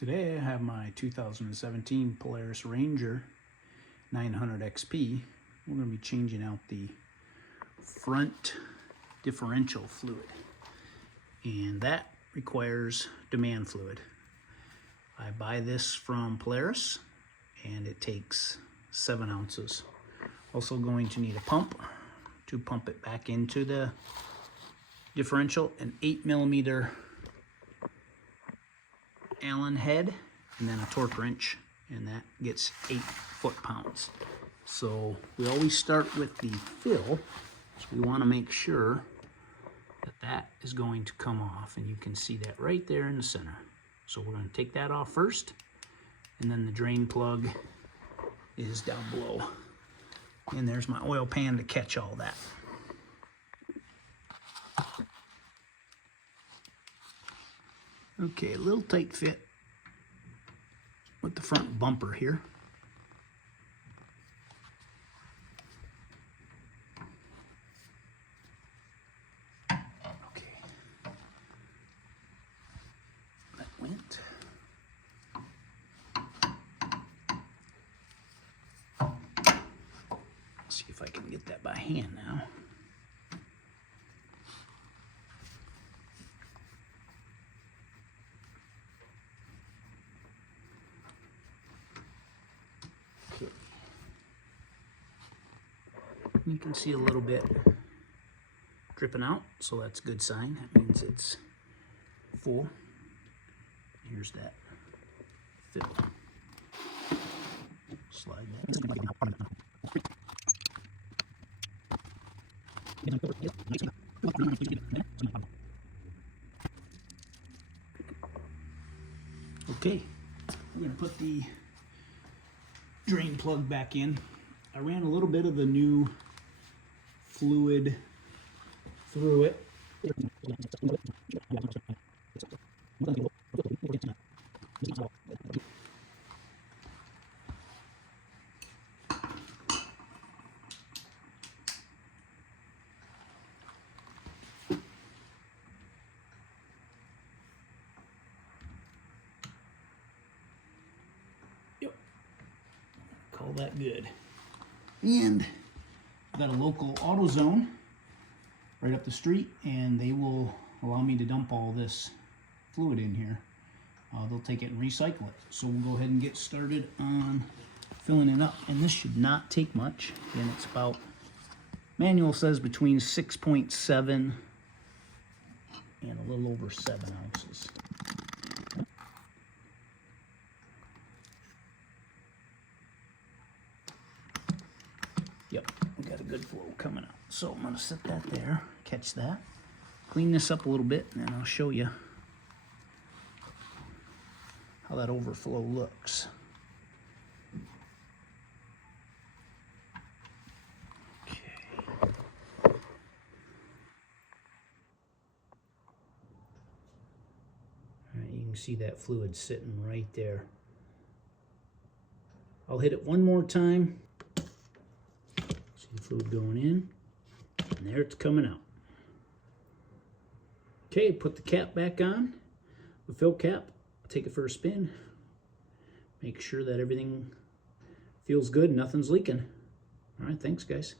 Today I have my 2017 Polaris Ranger 900 XP. We're going to be changing out the front differential fluid, and that requires demand fluid. I buy this from Polaris and it takes 7 ounces. Also going to need a pump to pump it back into the differential, an 8mm Allen head, and then a torque wrench, and that gets 8 foot-pounds. So we always start with the fill, so we want to make sure that that is going to come off, and you can see that right there in the center. So we're going to take that off first, and then the drain plug is down below, and there's my oil pan to catch all that. Okay, a little tight fit with the front bumper here. Okay, that went. Let's see if I can get that by hand now. You can see a little bit dripping out, so that's a good sign. That means it's full. Here's that fill. Slide that. Okay, we're going to put the drain plug back in. I ran a little bit of the new fluid through it. Yep. Call that good. And I've got a local AutoZone right up the street, and they will allow me to dump all this fluid in here. They'll take it and recycle it. So we'll go ahead and get started on filling it up. And this should not take much. Again, it's about, manual says between 6.7 and a little over 7 ounces. Yep, we got a good flow coming out. So I'm going to set that there, catch that, clean this up a little bit, and then I'll show you how that overflow looks. Okay. All right, you can see that fluid sitting right there. I'll hit it one more time. The fluid going in, and there it's coming out. Okay, put the cap back on, the fill cap, take it for a spin, make sure that everything feels good, nothing's leaking. All right, thanks guys.